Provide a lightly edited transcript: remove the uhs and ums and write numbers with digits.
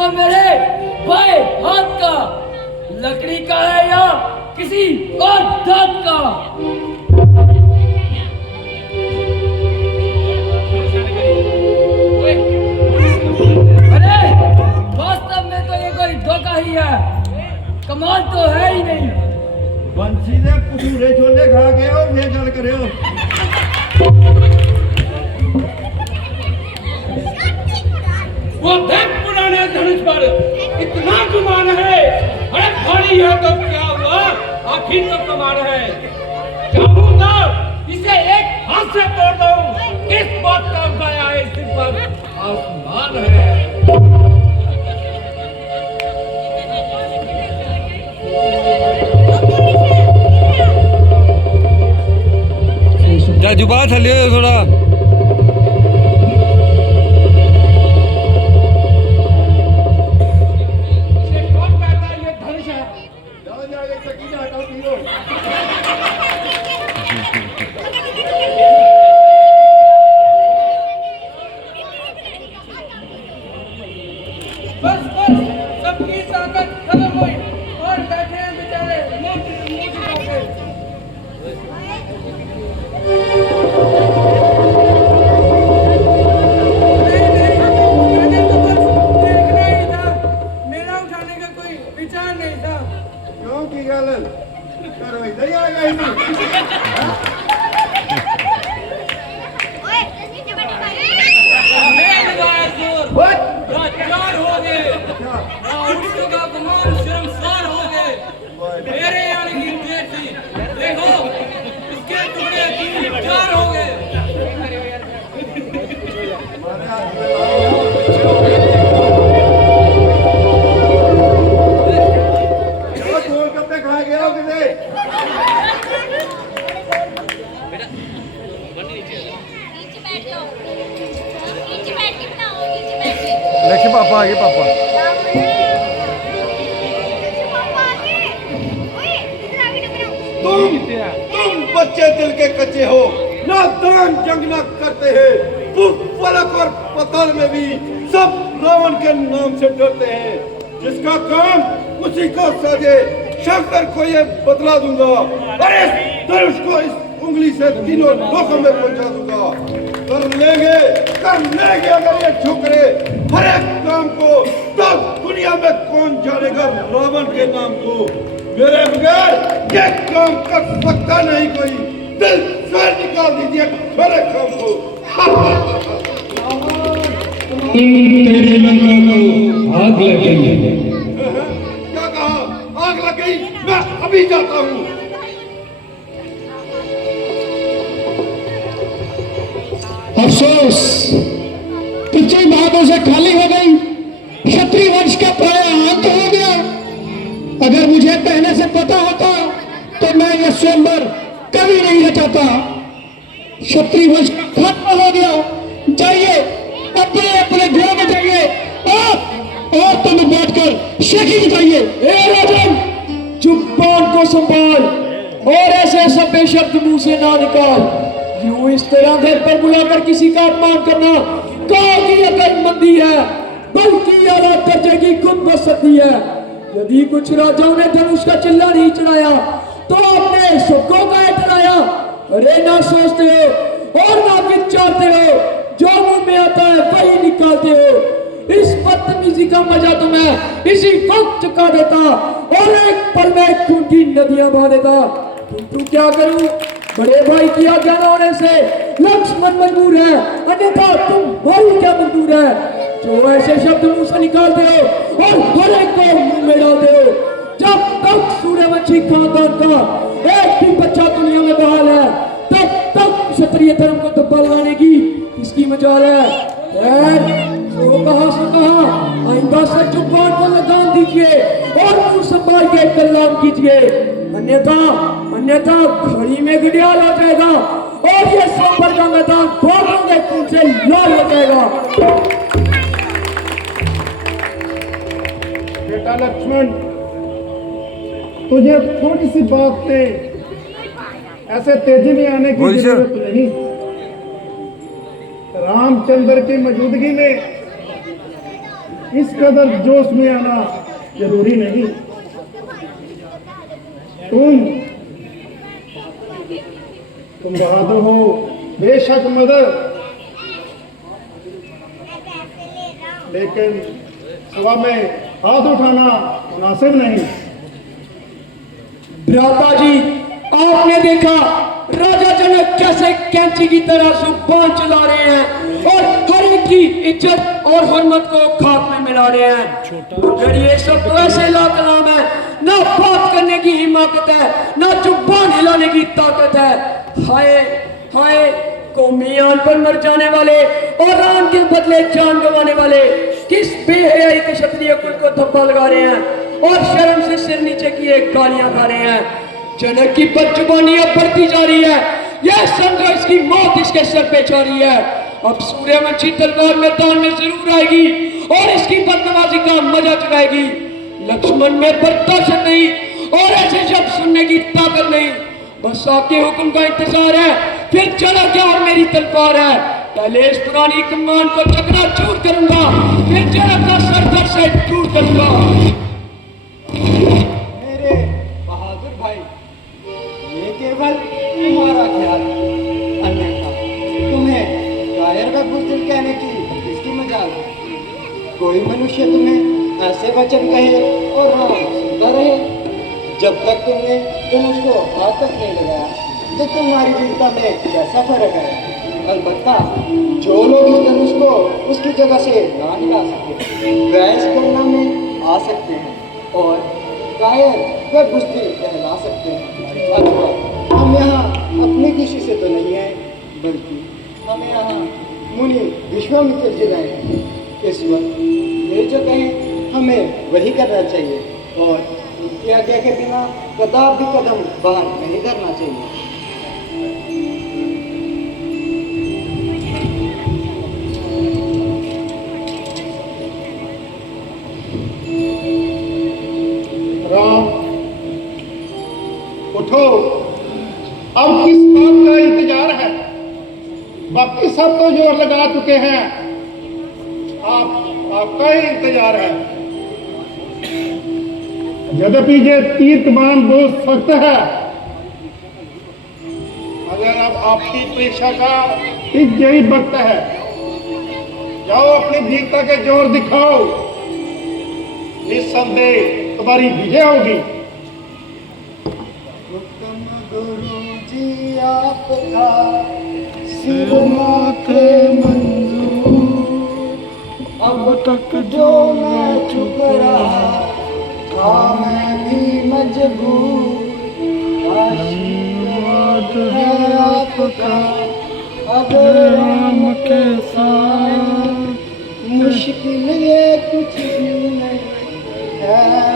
तो मेरे बाएं हाथ का, लकड़ी का है या किसी और धात का। अरे वास्तव में तो ये कोई धोखा ही है, कमाल तो है ही नहीं। बंसी ने कुछूरे छोले खा के और ये गल करे हो। वो देख पुराने धनुष पर इतना गुमान है। अरे भारी है तो क्या हुआ, आखिर तो कमाल है। चाहूं तो इसे एक हाथ से तोड़ दूं। किस बात का उठाया है सिर पर आसमान है। जा जुबान थले थोड़ा। बस बस सबकी ताकत खत्म हुई और बैठे हैं बेचारे मुंह छुपा मैंने तो बस देखना ही था, मेरा उठाने का कोई विचार नहीं था। क्यों की गल करो इधर ही आ गई तू। चार हो गए, उड़ने का गुमान शर्मसार हो गए। मेरे यानी की डेट थी, देखो इसके टुकड़े 4 हो गए। गोलगप्पे खा गया हो किसे? लक्ष्य पापा आगे पापा। तुम बच्चे दिल के कच्चे हो, ना दान जंग ना करते हैं। फलक और पताल में भी सब रावण के नाम से डरते हैं। जिसका काम उसी को साजे, शंकर को ये बदला दूंगा। अरे धनुष को इस उंगली से तीनों लोकों में पहुंचा दूंगा। कर लेंगे अगर ये ठुकरे हर एक काम को, तो दुनिया में कौन जानेगा रावण के नाम को। मेरे बगैर ये काम कर सकता नहीं कोई। दिल से निकाल दीजिए मेरे काम को। तेरी लंका को आग लग गई है। क्या कहा? आग लग गई? मैं अभी जाता हूँ। अफसोस पिछली बातों से खाली हो गई। क्षत्रिय वंश का प्राय अंत हो गया। अगर मुझे पहले से पता होता तो मैं यह स्वयंवर कभी नहीं रचाता। क्षत्रिय वंश खत्म हो गया। जाइए अपने अपने घरों में जाइए और तुम बैठकर शेखी बिताइए। राजन, जुबान को संभाल और ऐसे सभ्य शब्द मुंह से ना निकाल। यूं इस तरह घर पर बुलाकर किसी का अपमान करना कहाँ की अकलमंदी है, बल्कि आला दर्जे की गुंबसती है। यदि कुछ राजाओं ने धनुष का चिल्ला नहीं चढ़ाया तो अपने सुखों का चढ़ाया। अरे ना सोचते हो और ना विचारते हो, जो मुंह में आता है वही निकालते हो। इस बदतमीजी का मजा तो मैं इसी वक्त चुका देता और एक पल में खून की नदियां बहा देता। किंतु क्या करूं, बड़े भाई की आज्ञा न होने से लक्ष्मण मजबूर है, अन्यथा तुम्हारी क्या मंजूर है। जो ऐसे शब्द मुंह से निकालते हो और हर एक को मुंह में डालते हो। जब तक सूर्यवंशी खानदान का एक भी बच्चा दुनिया में बहाल है, तब तक क्षत्रिय धर्म को दबा लगाने की किसकी मजाल है। सो कहा आइंदा से जुबान को लगाम दीजिए और मुंह संभाल के कलाम कीजिए, अन्यथा घड़ी में घड़ियाल हो जाएगा और ये सांबर का मैदान बालों के खून से लाल हो जाएगा। बेटा लक्ष्मण, तुझे थोड़ी सी बात पे ऐसे तेजी में आने की जरूरत नहीं। रामचंद्र की मौजूदगी में इस कदर जोश में आना जरूरी नहीं। तुम बहादुर हो, बेशक मदर, लेकिन सभा में हाथ उठाना मुनासिब नहीं। भ्राता जी, आपने देखा राजा जनक कैसे कैंची की तरह जुबान चला रहे हैं और हर एक की इज्जत और हुर्मत को खाक में मिला रहे हैं। मगर ये सब तो ऐसे लाकलाम है, ना बात करने की हिम्मत है, ना जुबान हिलाने की ताकत है। हाय हाय, कौमियान पर मर जाने वाले और राम के बदले जान गंवाने वाले किस बेहयाई के क्षत्रिय कुल को धब्बा लगा रहे हैं और शर्म से सिर नीचे किए गालियां खा रहे हैं। जनक की बदजुबानी अब बढ़ती जा रही है, यह संघर्ष की मौत इसके सर पे जा रही है। अब सूर्यवंशी तलवार मैदान में जरूर आएगी और इसकी बदनवाजी का मजा चुकाएगी। लक्ष्मण में बर्दाश्त नहीं और ऐसे शब्द सुनने की ताकत नहीं। बस आपके हुक्म का इंतजार है, फिर चला क्या और मेरी तलवार है। पहले इस पुरानी कमान को चकनाचूर करूंगा, फिर जनक का सर धड़ से दूर करूंगा। मेरे बहादुर भाई, ये केवल तुम्हारा ख्याल है, अन्यथा तुम्हें कायर का बुज़दिल कहने की किसकी मजाल है। कोई मनुष्य तुम्हें ऐसे वचन कहे और राम सुनता रहे। जब तक तुमने धनुष को हाथ तक नहीं लगाया तो तुम्हारी वीरता में कैसा फर्क है। अलबत्ता जो लोग इस धनुष को उसकी जगह से ना हिला सके वह इस गणना में आ सकते हैं और कायर व बुज़दिल कहला सकते हैं। अथवा हम यहाँ अपनी खुशी से तो नहीं आए, बल्कि हम यहाँ मुनि विश्वामित्र जी रहे हैं। इस वक्त ये जो कहें हमें वही करना चाहिए और उनकी आज्ञा के बिना कदापि कदम बाहर नहीं करना चाहिए। राम, उठो, अब किस बात का इंतजार है? बाकी सब तो जोर लगा चुके हैं, आपका ही इंतजार है। यद्यपि ये तीर कमान बहुत सख्त है, मगर अब आपकी परीक्षा का ठीक यही वक्त है। जाओ अपनी वीरता के जोर दिखाओ, निस्संदेह तुम्हारी विजय होगी। हुक्म गुरु जी आपका सिर माथे मंजूर, अब तक जो मैं चुप रहा था मैं भी मजबूर। आशीर्वाद है आपका अगर राम के साथ, मुश्किल ये कुछ भी नहीं है।